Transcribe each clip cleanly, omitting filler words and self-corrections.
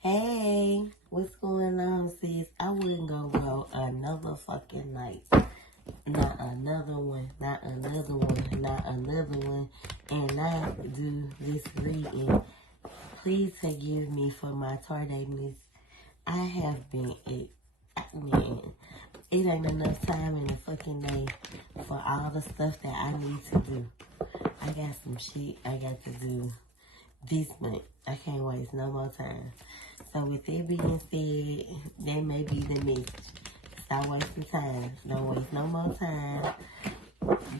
Hey, what's going on, sis? I wouldn't go another fucking night. Not another one, not another one, not another one, and not do this reading. Please forgive me for my tardiness. I have been man, it ain't enough time in the fucking day for all the stuff that I need to do. I got some shit I got to do this month. I can't waste no more time. So with that being said, that may be the message. Stop wasting time. Don't waste no more time.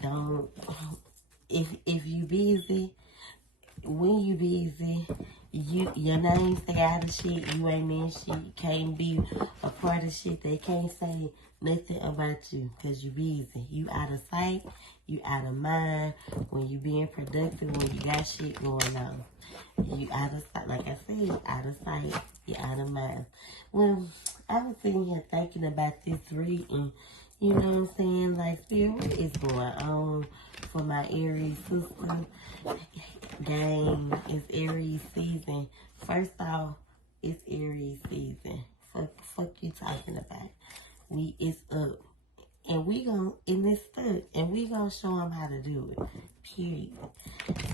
Don't if you busy, when you busy, your name stay out of shit, you ain't in shit, can't be a part of shit. They can't say nothing about you because you busy. You out of sight, you out of mind. When you being productive, when you got shit going on, you out of sight. Like I said, out of sight, you out of mind. Well, I was sitting here thinking about this reading. You know what I'm saying? Like, Spirit, what is going on for my Aries sister? Dang, it's Aries season. First off, it's Aries season. Fuck you talking about. It's up. And it's stuck. And we gonna show them how to do it. Period.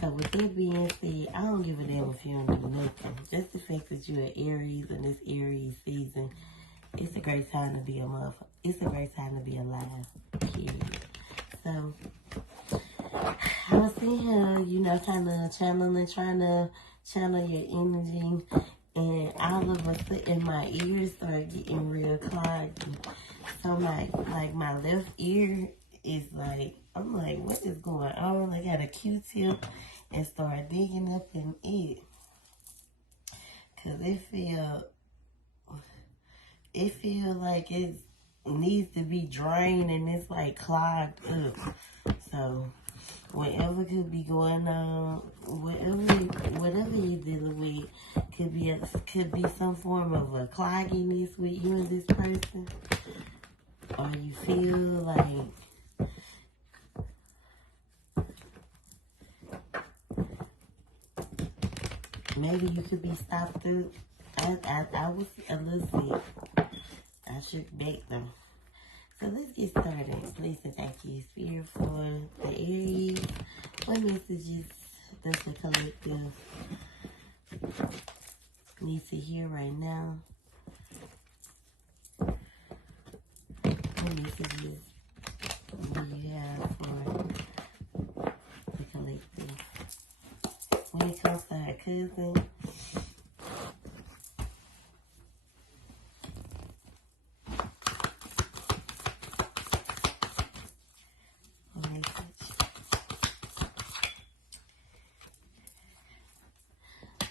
So with that being said, I don't give a damn if you don't do nothing. Just the fact that you're an Aries and it's Aries season, it's a great time to be a motherfucker. It's a great time to be alive. Period. So I was sitting here, kind of channeling, trying to channel your energy, and all of a sudden my ears started getting real clogged. So my left ear is like, I'm like, what is going on? I got a Q-tip and started digging up in it, cause it feel like it needs to be drained and it's like clogged up. So whatever could be going on, whatever you're dealing with, could be some form of a clogginess with you and this person, or you feel like maybe you could be stopped up. I was a little sick. I shook back though. So let's get started. Please and thank you, Spirit, for the Aries. What messages does the collective need to hear right now? What messages do you have for the collective? When it comes to her cousin,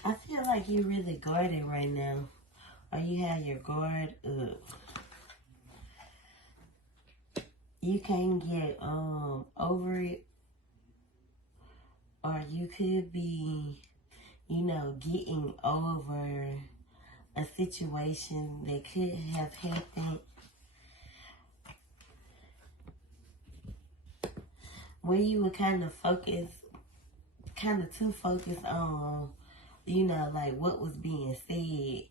I feel like you're really guarded right now, or you have your guard up. You can't get over it, or you could be, getting over a situation that could have happened where you were kind of too focused on, like what was being said,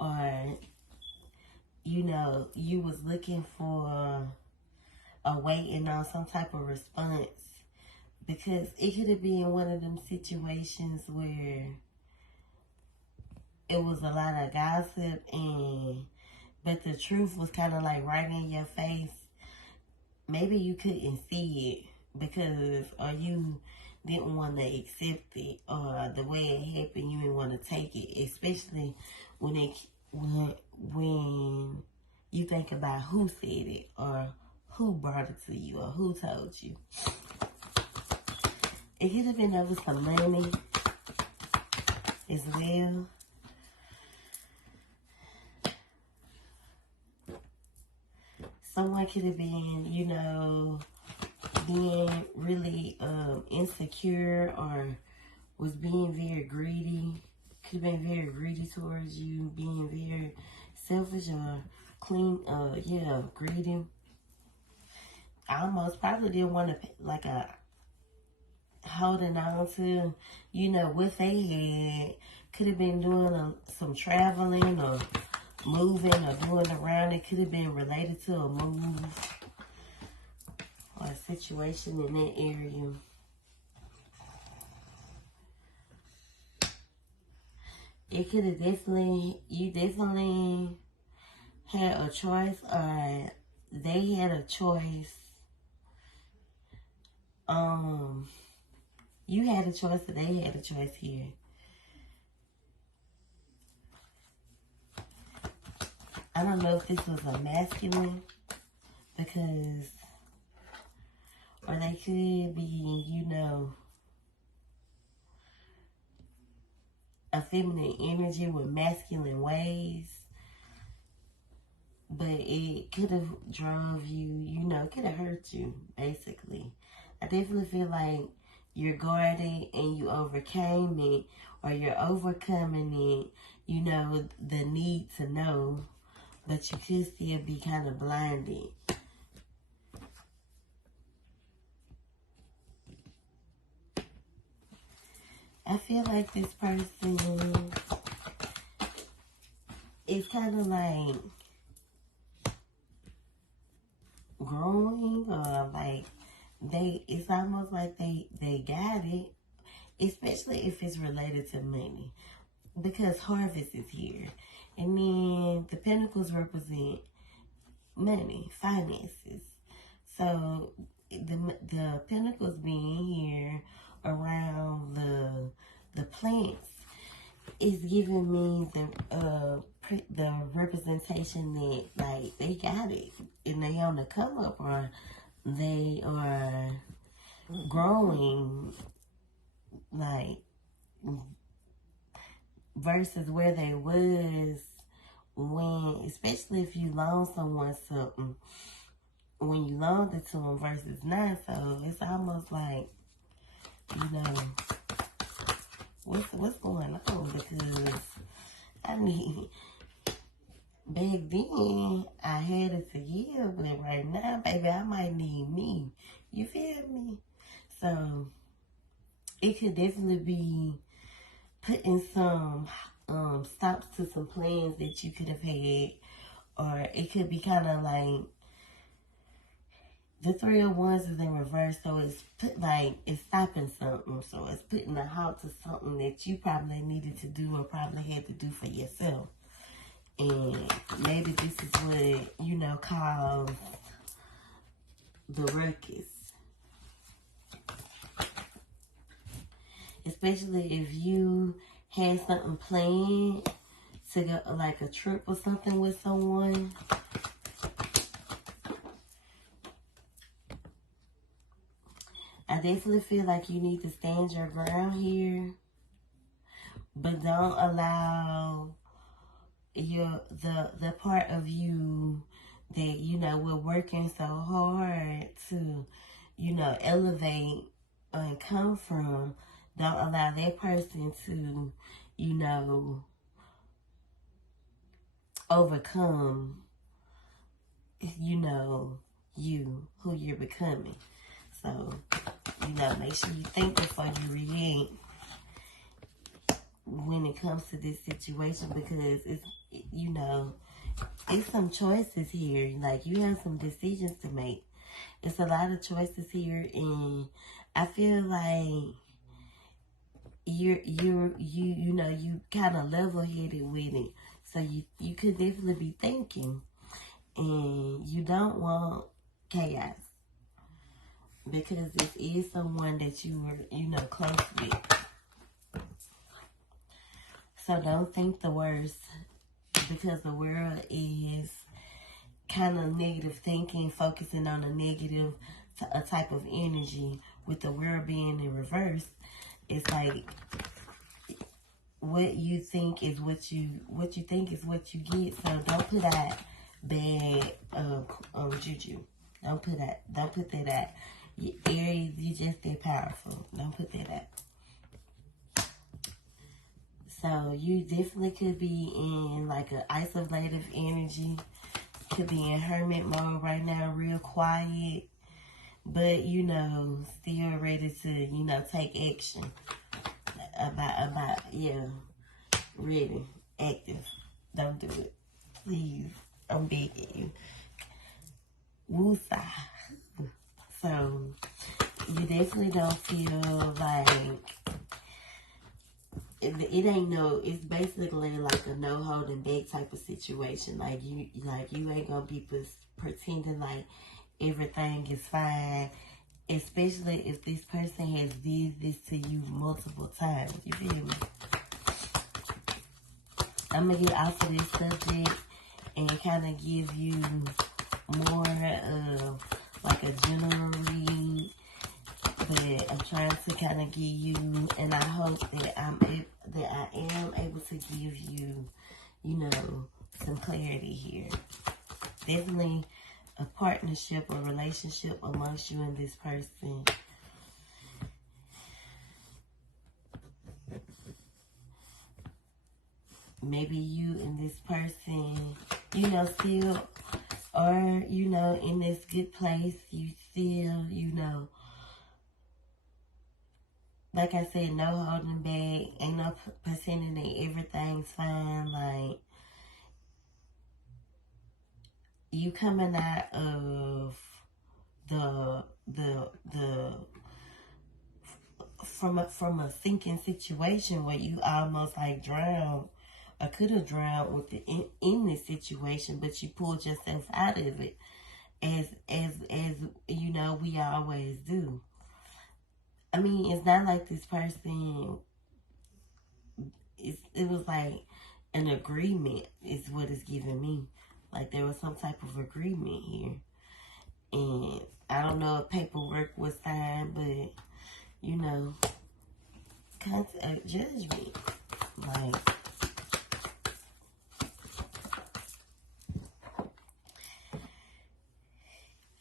or, you was looking for or waiting on some type of response, because it could have been one of them situations where it was a lot of gossip, but the truth was kind of like right in your face. Maybe you couldn't see it because, or you didn't want to accept it, or the way it happened, you didn't want to take it, especially when you think about who said it, or who brought it to you, or who told you. It could have been over some money as well. Someone could have been, being really insecure, or was being very greedy. Could have been very greedy towards you, being very selfish, or greedy. Almost probably didn't want to, holding on to, what they had, Could have been doing some traveling or moving or doing around. It could have been related to a move or a situation in that area. It could have you definitely had a choice, or they had a choice. You had a choice, or they had a choice here. I don't know if this was a masculine, because, or they could be, you know, a feminine energy with masculine ways. But it could have drove you, you know, could have hurt you, basically. I definitely feel like you're guarded and you overcame it, or you're overcoming it, you know, the need to know, but you could still be kind of blinded. I feel like this person is kind of like growing, or like it's almost like they got it, especially if it's related to money, because harvest is here, and then the pentacles represent money, finances. So the pentacles being here around the plants is giving me the representation that, like, they got it and they on the come up, or they are growing, like, versus where they was when, especially if you loan someone something, when you loaned it to them versus not. So it's almost like, you know, what's going on? Because I mean, back then I had it to give, but right now, baby, I might need me. You feel me? So it could definitely be putting some stops to some plans that you could have had, or it could be kind of like the Three of Wands is in reverse, so it's it's stopping something. So it's putting a halt to something that you probably needed to do or probably had to do for yourself. And maybe this is what, you know, caused the ruckus. Especially if you had something planned to go, like a trip or something with someone. I definitely feel like you need to stand your ground here, but don't allow the part of you that, you know, we're working so hard to, you know, elevate and come from. Don't allow that person to, you know, overcome, you know, who you're becoming. So, you know, make sure you think before you react when it comes to this situation, because it's, you know, it's some choices here. Like, you have some decisions to make. It's a lot of choices here, and I feel like you know, you kind of level-headed with it. So you could definitely be thinking, and you don't want chaos, because this is someone that you were, you know, close with. So don't think the worst, because the world is kind of negative thinking, focusing on a negative a type of energy. With the world being in reverse, it's like what you think is what you think is what you get. So don't put out bad juju. Don't put that out. Aries, you just that powerful. Don't put that out. So you definitely could be in like an isolative energy. Could be in hermit mode right now, real quiet, but, you know, still ready to, you know, take action about, yeah. ready, active. Don't do it. Please. I'm begging you. Woosah. So, you definitely don't feel like it ain't no, it's basically like a no holding back type of situation. Like you ain't gonna be pretending like everything is fine, especially if this person has did this to you multiple times. You feel me? I'm gonna get off of this subject and kind of give you more of like a general read, but I'm trying to kind of give you, and I hope that I am able to give you, you know, some clarity here. Definitely a partnership or relationship amongst you and this person. Maybe you and this person, you know, still are, you know, in this good place. You still, you know, like I said, no holding back. Ain't no pretending that everything's fine. Like, you coming out of from a sinking situation where you almost like drowned or could have drowned with in this situation, but you pulled yourself out of it, as you know we always do. I mean, it's not like this person. It was like an agreement is what it's giving me. Like there was some type of agreement here, and I don't know if paperwork was signed, but you know, contact judgment, like.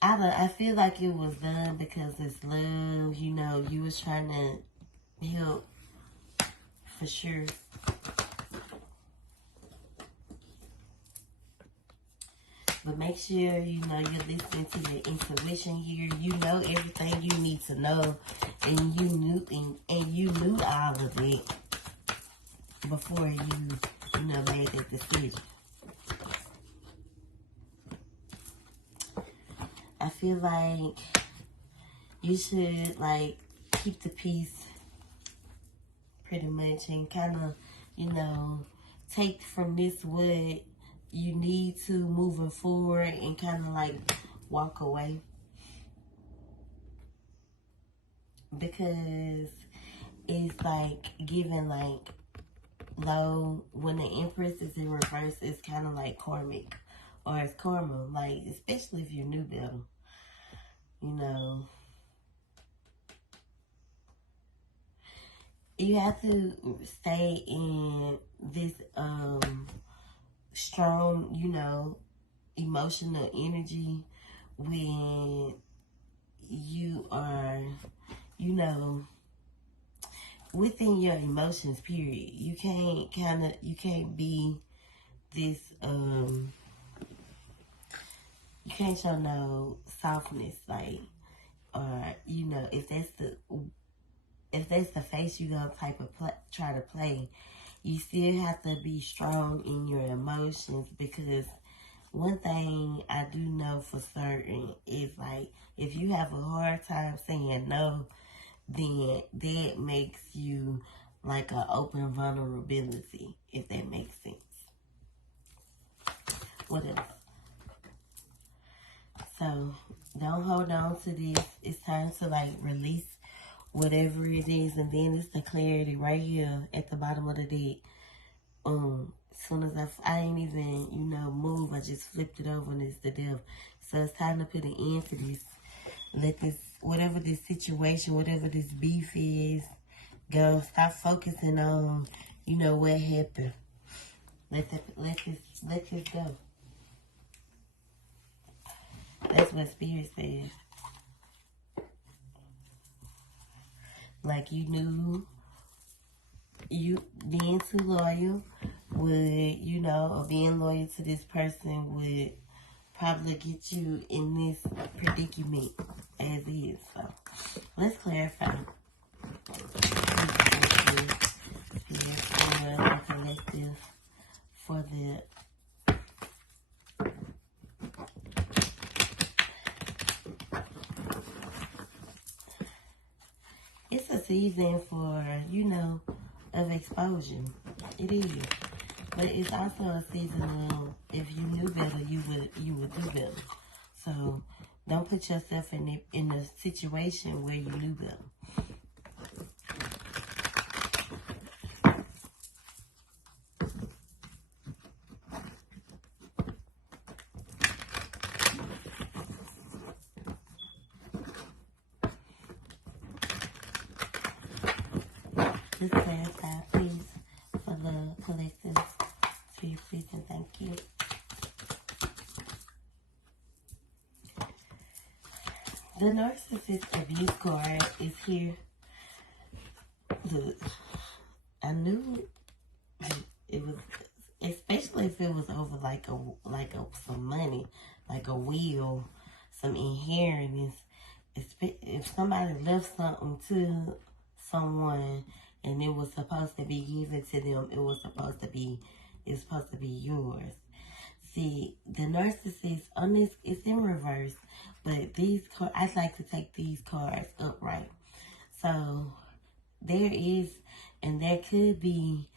I feel like it was done because it's love, you know, you was trying to help for sure. But make sure, you know, you're listening to your intuition here. You know everything you need to know, and you knew all of it before you know, made that decision. I feel like you should, like, keep the peace pretty much and kind of, you know, take from this what you need to moving forward and kind of, like, walk away. Because it's, like, giving, like, low, when the Empress is in reverse, it's kind of like karmic. Or it's karma, like, especially if you knew better. You know, you have to stay in this strong, you know, emotional energy when you are, you know, within your emotions, period. You can't be this, you can't show no softness, like, or, you know, if that's the face you gonna try to play, you still have to be strong in your emotions, because one thing I do know for certain is, like, if you have a hard time saying no, then that makes you like an open vulnerability, if that makes sense. Whatever. So, don't hold on to this. It's time to, like, release whatever it is, and then it's the clarity right here at the bottom of the deck. As soon as I ain't even, you know, move, I just flipped it over and it's the Death. So it's time to put an end to this. Let this, whatever this situation, whatever this beef is, go. Stop focusing on, you know, what happened. Let this go. That's what Spirit says. Like, you knew you being too loyal would, you know, or being loyal to this person would probably get you in this predicament as is. So, let's clarify. collective for the it's a season for, you know, of exposure. It is. But it's also a season of, if you knew better, you would do better. So don't put yourself in a situation where you knew better. Just clarify, please, for the collective. Please and thank you. The narcissist abuse card is here. Look, I knew it was, especially if it was over some money, like a will, some inheritance. If somebody left something to someone and it was supposed to be given to them, it's supposed to be yours. See, the narcissist on this, it's in reverse, but these cards, I'd like to take these cards upright. So there is, and there could be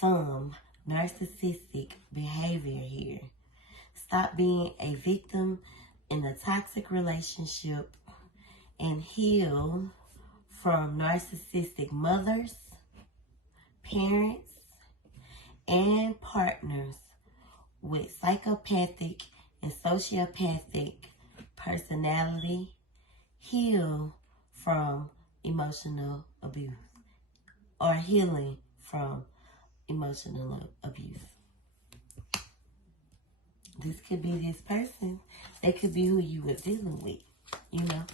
some narcissistic behavior here. Stop being a victim in a toxic relationship and heal from narcissistic mothers, parents, and partners with psychopathic and sociopathic personality. Heal from emotional abuse, or healing from emotional abuse. This could be this person. They could be who you were dealing with, you know.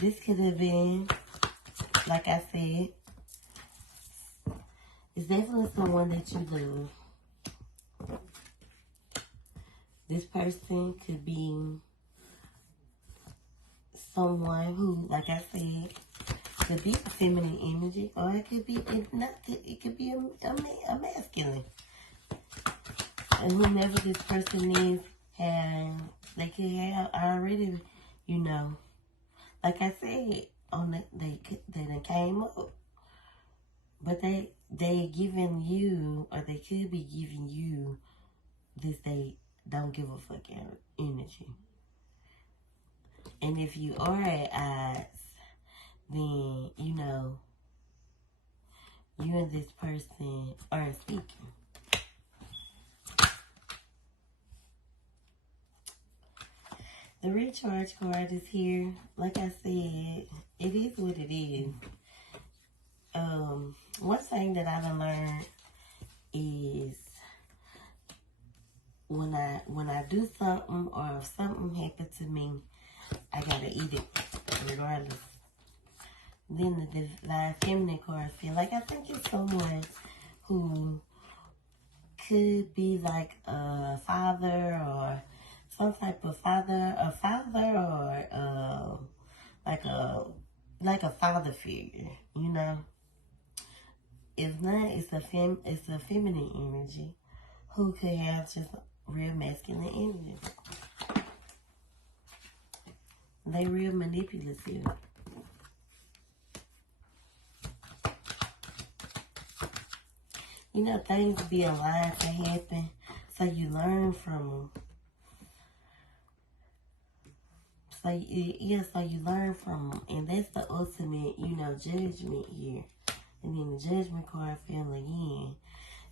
This could have been, like I said, it's definitely someone that you love. This person could be someone who, like I said, could be feminine energy, or it could be a masculine. And whomever this person is, they could have already, you know, like I said, they came up, but they giving you, or they could be giving you this they don't give a fuck energy. And if you are at odds, then, you know, you and this person aren't speaking. The recharge card is here. Like I said, it is what it is. One thing that I done learned is when I do something, or if something happened to me, I gotta eat it regardless. Then the Divine Feminine card feel like, I think it's someone who could be like a father, or some type of father, or like a father figure, you know. If not, it's a feminine energy who could have just real masculine energy. They real manipulative. You know, things be aligned to happen, so you learn from them. So you learn from them, and that's the ultimate, you know, judgment here. And then the judgment card fell again.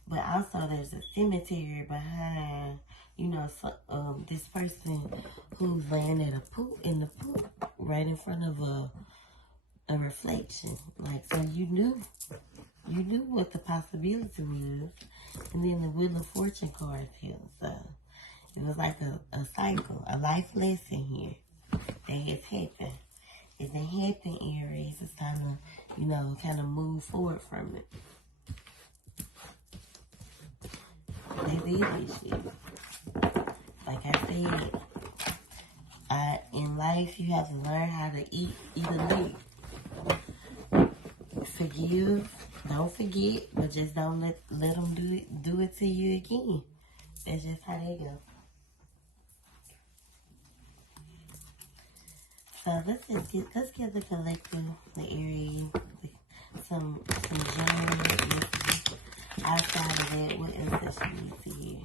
But also there's a cemetery behind, you know, this person who's laying at in the pool, right in front of a reflection. Like, so you knew what the possibility was. And then the Wheel of Fortune card here. So it was like a cycle, a life lesson here that has happened. If it happened, Aries, it's time to, you know, kind of move forward from it. They did this shit. Like I said, in life, you have to learn how to eat a lick. Forgive, don't forget, but just don't let them do it to you again. That's just how they go. So let's get the collective, the Aries, some general outside of that. What else does she need to hear?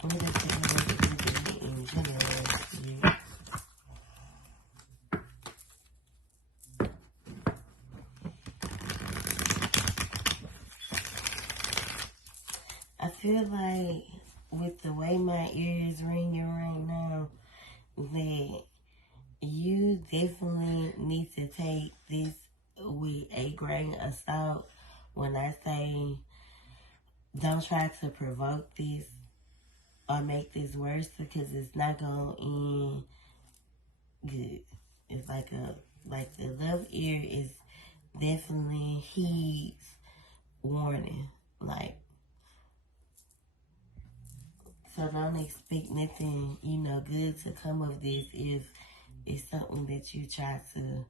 What is the in general? I feel like with the way my ears ringing right now, that you definitely need to take this with a grain of salt. When I say don't try to provoke this or make this worse, because it's not going to end good. It's like the left ear is definitely he's warning. Like, so don't expect nothing, good to come of this if it's something that you try to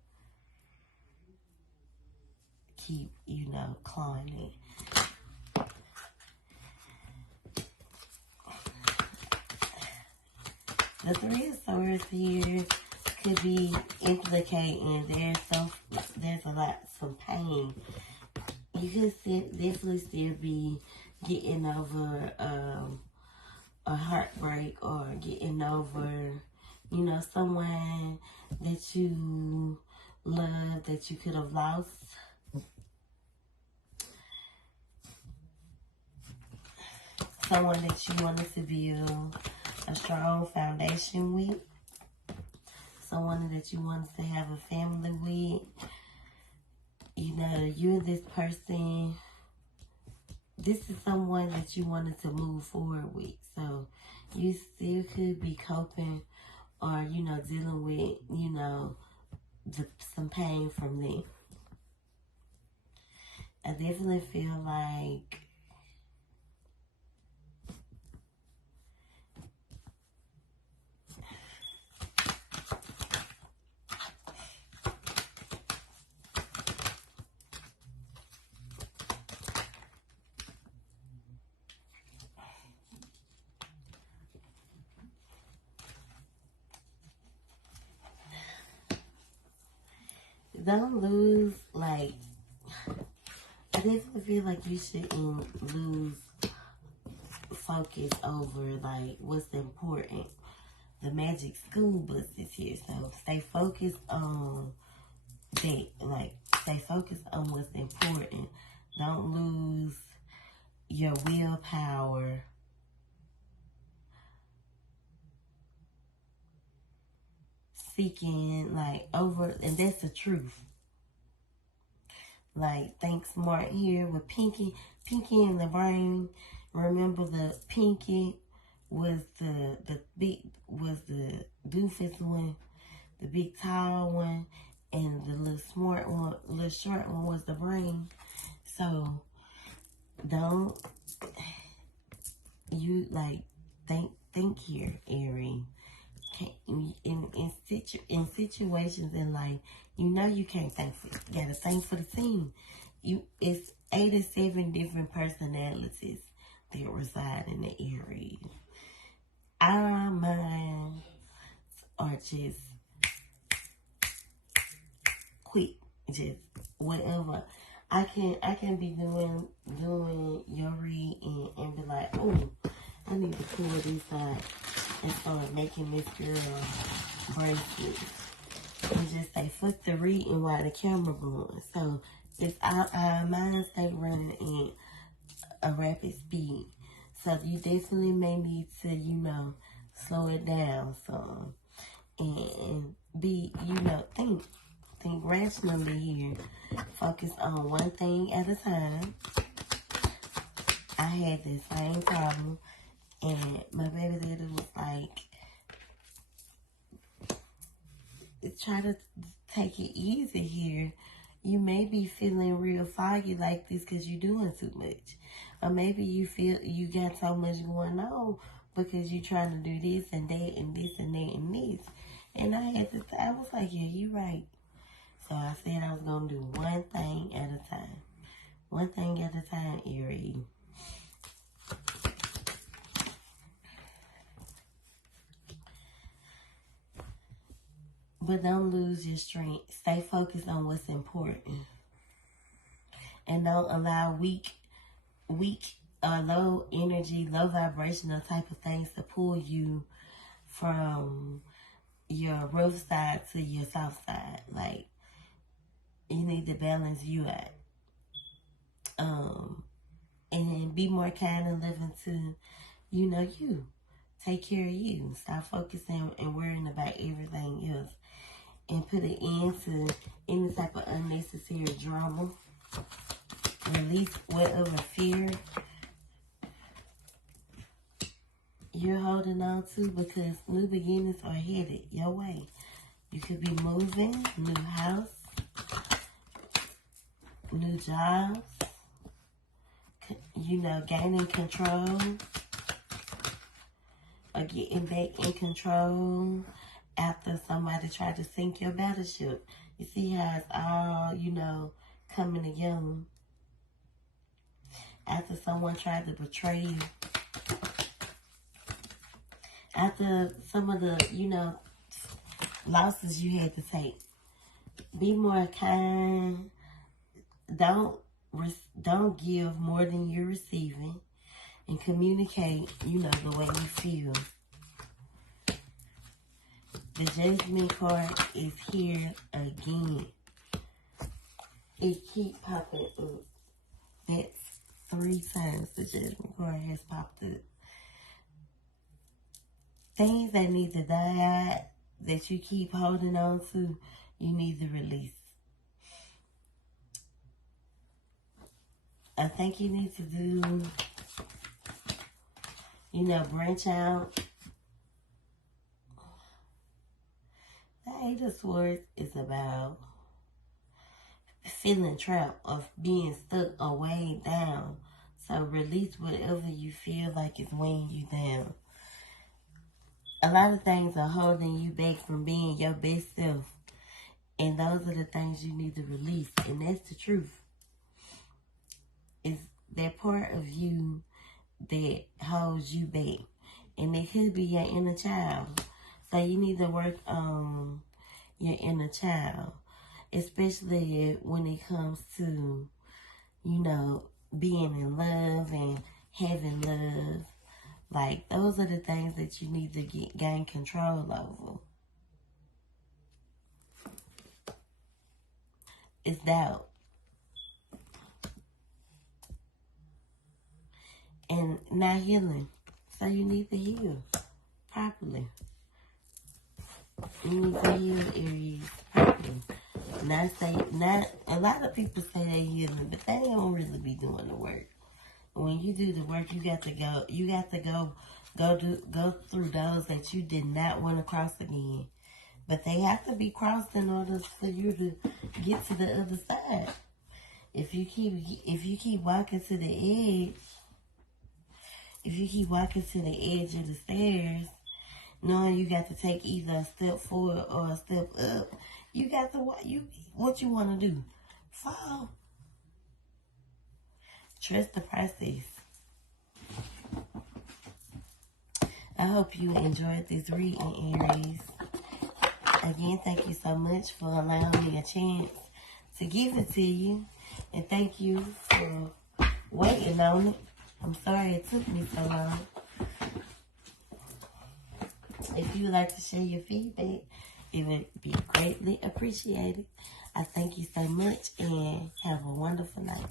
keep, clawing at. The Three of Swords here could be implicating there's some pain. You could definitely still be getting over a heartbreak, or getting over, someone that you love that you could have lost. Someone that you wanted to build a strong foundation with. Someone that you wanted to have a family with. You and this person, this is someone that you wanted to move forward with. So you still could be coping or, dealing with, some pain from them. I definitely feel like don't lose, I definitely feel like you shouldn't lose focus over, what's important. The magic school bus is here, so stay focused on that. Stay focused on what's important. Don't lose your willpower. Seeking, over, and that's the truth. Think smart here with Pinky in the brain. Remember, the Pinky was the doofus one, the big tall one, and the little short one was the brain. So don't you think here, Aries. In situations in life, you can't think for, you gotta think for the team. It's 87 different personalities that reside in the Aries. Our minds are just quick, just whatever. I can be doing your read and be like, oh, I need to pull this out and start making this girl bracelets. And just say, fuck the reading while the camera going. So it's our minds stay running at a rapid speed. So you definitely may need to, slow it down some. And be, think rationally here. Focus on one thing at a time. I had the same problem. And my baby daddy was like, try to take it easy here. You may be feeling real foggy like this because you're doing too much. Or maybe you feel you got so much going on because you're trying to do this and that and this and that and this. And I was like, yeah, you're right. So I said I was going to do one thing at a time. One thing at a time, Aries. But don't lose your strength. Stay focused on what's important. And don't allow weak, low energy, low vibrational type of things to pull you from your rough side to your soft side. Like, you need to balance you out. And be more kind and living to, you. Take care of you. Stop focusing and worrying about everything else. And put an end to any type of unnecessary drama. Release whatever fear you're holding on to, because new beginnings are headed your way. You could be moving, new house, new jobs, gaining control or getting back in control after somebody tried to sink your battleship. You see how it's all, coming together. After someone tried to betray you. After some of the, losses you had to take. Be more kind. Don't give more than you're receiving. And communicate, the way you feel. The Judgment card is here again. It keeps popping up. That's 3 times the Judgment card has popped up. Things that need to die out, that you keep holding on to, you need to release. I think you need to do, branch out. The 8 of Swords is about feeling trapped, of being stuck or weighed down. So release whatever you feel like is weighing you down. A lot of things are holding you back from being your best self. And those are the things you need to release. And that's the truth. It's that part of you that holds you back. And it could be your inner child. So you need to work on your inner child. Especially when it comes to, being in love and having love. Like, those are the things that you need to gain control over. It's doubt. And not healing. So you need to heal properly. You need to heal, Aries, properly. Not a lot of people say they're healing, but they don't really be doing the work. When you do the work, you got to go through those that you did not want to cross again. But they have to be crossed in order for you to get to the other side. If you keep walking to the edge, of the stairs, knowing you got to take either a step forward or a step up, you got to what you want to do. Fall. Trust the process. I hope you enjoyed this reading, Aries. Again, thank you so much for allowing me a chance to give it to you. And thank you for waiting on it. I'm sorry it took me so long. If you would like to share your feedback, it would be greatly appreciated. I thank you so much and have a wonderful night.